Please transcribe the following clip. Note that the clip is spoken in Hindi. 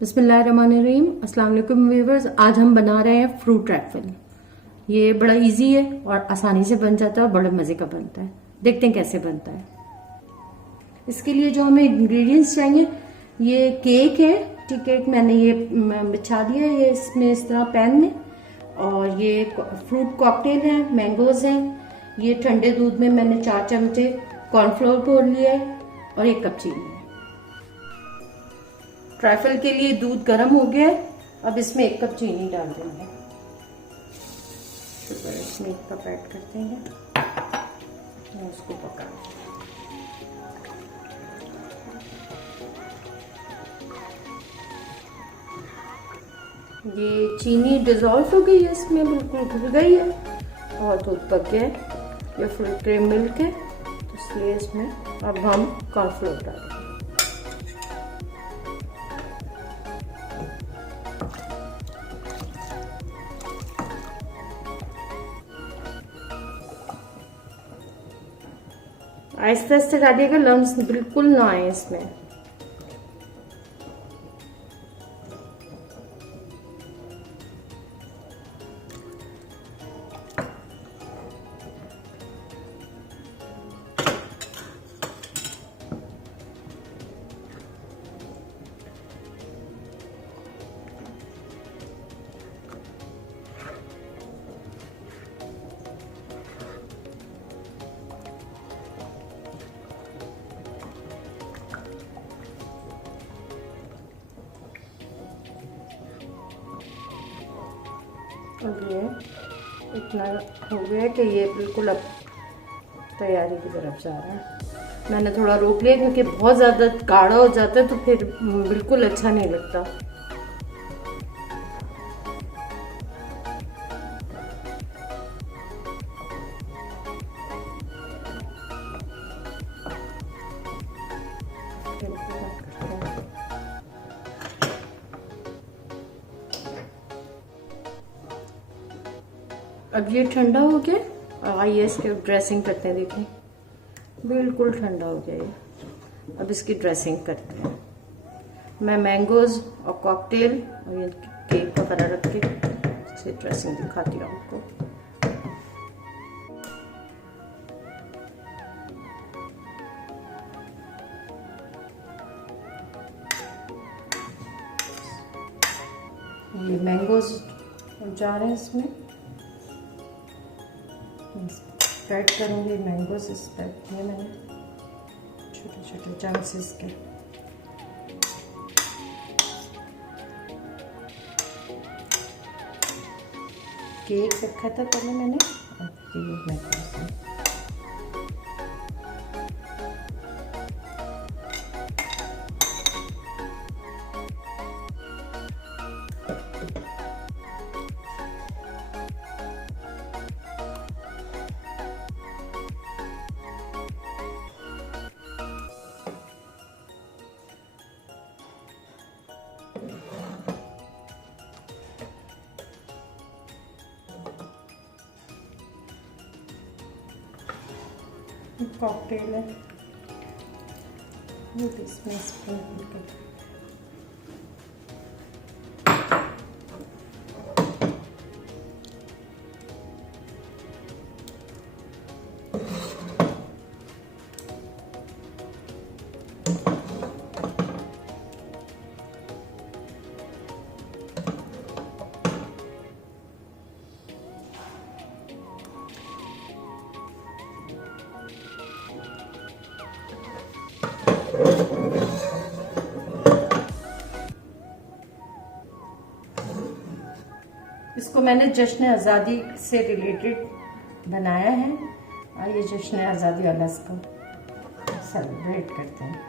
बिस्मिल्लाहिर्रहमानिर्रहीम। अस्सलाम वालेकुम व्यूअर्स। आज हम बना रहे हैं फ्रूट ट्रैफल। ये बड़ा इजी है और आसानी से बन जाता है और बड़े मजे का बनता है। देखते हैं कैसे बनता है। इसके लिए जो हमें इंग्रेडिएंट्स चाहिए, ये केक है। ठीक है, मैंने ये बिछा दिया है ये इसमें इस तरह पैन में। और ये फ्रूट कॉकटेल है, मैंगोज हैं। ये ठंडे दूध में मैंने 4 चमचे कॉर्नफ्लोर घोल लिया है और 1 कप चीनी है। ट्राइफल के लिए दूध गर्म हो गया है। अब इसमें 1 कप चीनी डाल देंगे। शुगर इसमें 1 कप ऐड कर देंगे और उसको पका। ये चीनी डिजोल्व हो गई है, इसमें बिल्कुल घुल गई है और दूध पक गया है। ये फुल क्रीम मिल्क है, तो इसलिए इसमें अब हम कॉर्नफ्लोर डालेंगे। आहिस्ते आहिस्ते डालिएगा, लम्स बिल्कुल ना आए इसमें। अब ये इतना हो गया कि ये बिल्कुल अब तैयारी की तरफ जा रहा है। मैंने थोड़ा रोक लिया क्योंकि बहुत ज़्यादा गाढ़ा हो जाता है तो फिर बिल्कुल अच्छा नहीं लगता। अब ये ठंडा हो गया। आइए इसके ड्रेसिंग करते हैं। देखें बिल्कुल ठंडा हो गया ये। अब इसकी ड्रेसिंग करते हैं। मैं मैंगोज और कॉकटेल और ये केक वगैरह रख के इसे ड्रेसिंग दिखाती हूँ आपको। ये मैंगोज जा रहे हैं इसमें। स्प्रेड करूँगी मैंगोज स्प्रेड किए मैंने छोटे छोटे चंक्स इसके। केक रखा था पहले मैंने और ये मैंगोज। कॉकटेल है, ये इसमें स्प्रिंकल कर। इसको मैंने जश्न आज़ादी से रिलेटेड बनाया है। आइए जश्न आज़ादी वाला इसको सेलिब्रेट करते हैं।